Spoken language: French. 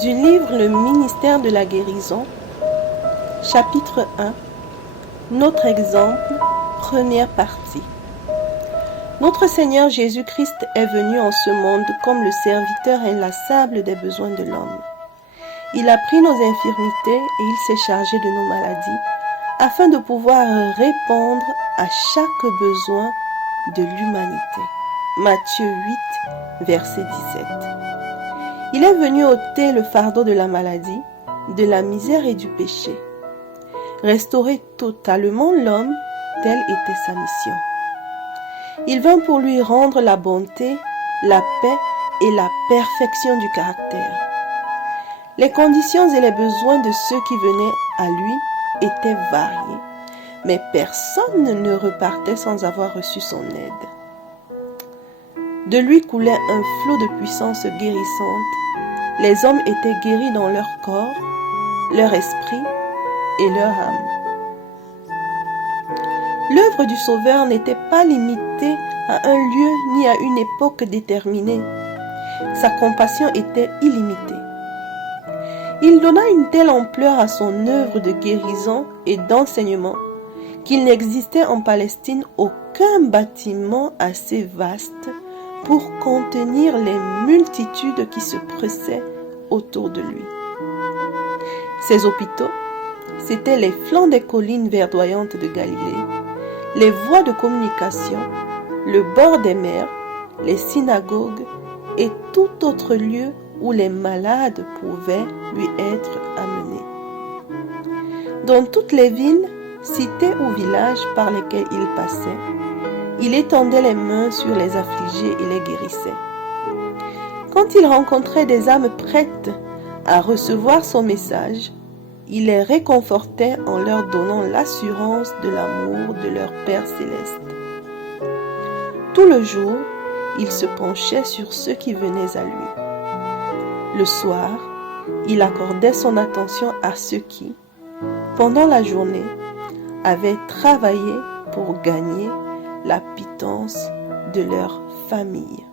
Du livre Le ministère de la guérison, chapitre 1, Notre exemple, première partie. Notre Seigneur Jésus-Christ est venu en ce monde comme le serviteur inlassable des besoins de l'homme. Il a pris nos infirmités et il s'est chargé de nos maladies afin de pouvoir répondre à chaque besoin de l'humanité. Matthieu 8, verset 17. Il est venu ôter le fardeau de la maladie, de la misère et du péché. Restaurer totalement l'homme, telle était sa mission. Il vint pour lui rendre la bonté, la paix et la perfection du caractère. Les conditions et les besoins de ceux qui venaient à lui étaient variés, mais personne ne repartait sans avoir reçu son aide. De lui coulait un flot de puissance guérissante. Les hommes étaient guéris dans leur corps, leur esprit et leur âme. L'œuvre du Sauveur n'était pas limitée à un lieu ni à une époque déterminée. Sa compassion était illimitée. Il donna une telle ampleur à son œuvre de guérison et d'enseignement qu'il n'existait en Palestine aucun bâtiment assez vaste pour contenir les multitudes qui se pressaient autour de lui. Ses hôpitaux, c'étaient les flancs des collines verdoyantes de Galilée, les voies de communication, le bord des mers, les synagogues et tout autre lieu où les malades pouvaient lui être amenés. Dans toutes les villes, cités ou villages par lesquels il passait, il étendait les mains sur les affligés et les guérissait. Quand il rencontrait des âmes prêtes à recevoir son message, il les réconfortait en leur donnant l'assurance de l'amour de leur Père céleste. Tout le jour, il se penchait sur ceux qui venaient à lui. Le soir, il accordait son attention à ceux qui, pendant la journée, avaient travaillé pour gagner la pitance de leur famille.